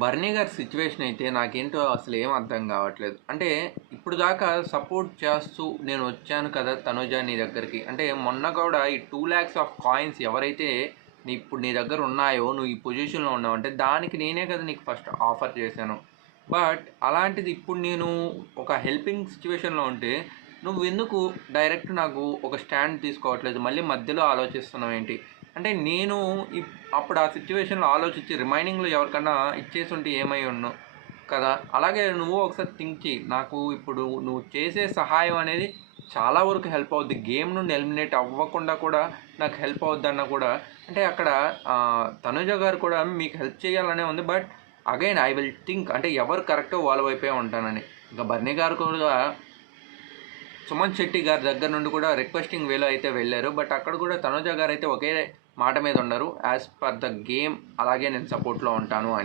బర్నీ గారి సిచ్యువేషన్ అయితే నాకేంటో అసలు ఏం అర్థం కావట్లేదు. అంటే ఇప్పుడు దాకా సపోర్ట్ చేస్తూ నేను వచ్చాను కదా తనుజ నీ దగ్గరికి. అంటే మొన్న కూడా ఈ 2,00,000 ఆఫ్ కాయిన్స్ ఎవరైతే ఇప్పుడు నీ దగ్గర ఉన్నాయో, నువ్వు ఈ పొజిషన్‌లో ఉన్నావంటే దానికి నేనే కదా నీకు ఫస్ట్ ఆఫర్ చేశాను. బట్ అలాంటిది ఇప్పుడు నేను ఒక హెల్పింగ్ సిచ్యువేషన్‌లో ఉంటే నువ్వెందుకు డైరెక్ట్ నాకు ఒక స్టాండ్ తీసుకోవట్లేదు? మళ్ళీ మధ్యలో ఆలోచిస్తున్నావేంటి? అంటే నేను అప్పుడు ఆ సిచ్యువేషన్లో ఆలోచించి రిమైనింగ్లో ఎవరికన్నా ఇచ్చేసుంటే ఏమై ఉన్నో కదా. అలాగే నువ్వు ఒకసారి థింక్ చెయ్యి. నాకు ఇప్పుడు నువ్వు చేసే సహాయం అనేది చాలా వరకు హెల్ప్ అవుద్ది. గేమ్ నుండి ఎలిమినేట్ అవ్వకుండా కూడా నాకు హెల్ప్ అవుద్దన్నా కూడా అంటే అక్కడ తనుజ గారు కూడా మీకు హెల్ప్ చేయాలనే ఉంది. But again I will think అంటే ఎవరు కరెక్టో వాళ్ళ వైపే ఉంటానని. ఇంకా బర్నీ గారు కూడా సుమన్ శెట్టి గారి దగ్గర నుండి కూడా రిక్వెస్టింగ్ వేలో అయితే వెళ్ళారు. బట్ అక్కడ కూడా తనుజ గారు అయితే ఒకే మాట మీద ఉన్నారు, యాజ్ పర్ ద గేమ్ అలాగే నేను సపోర్ట్లో ఉంటాను అని.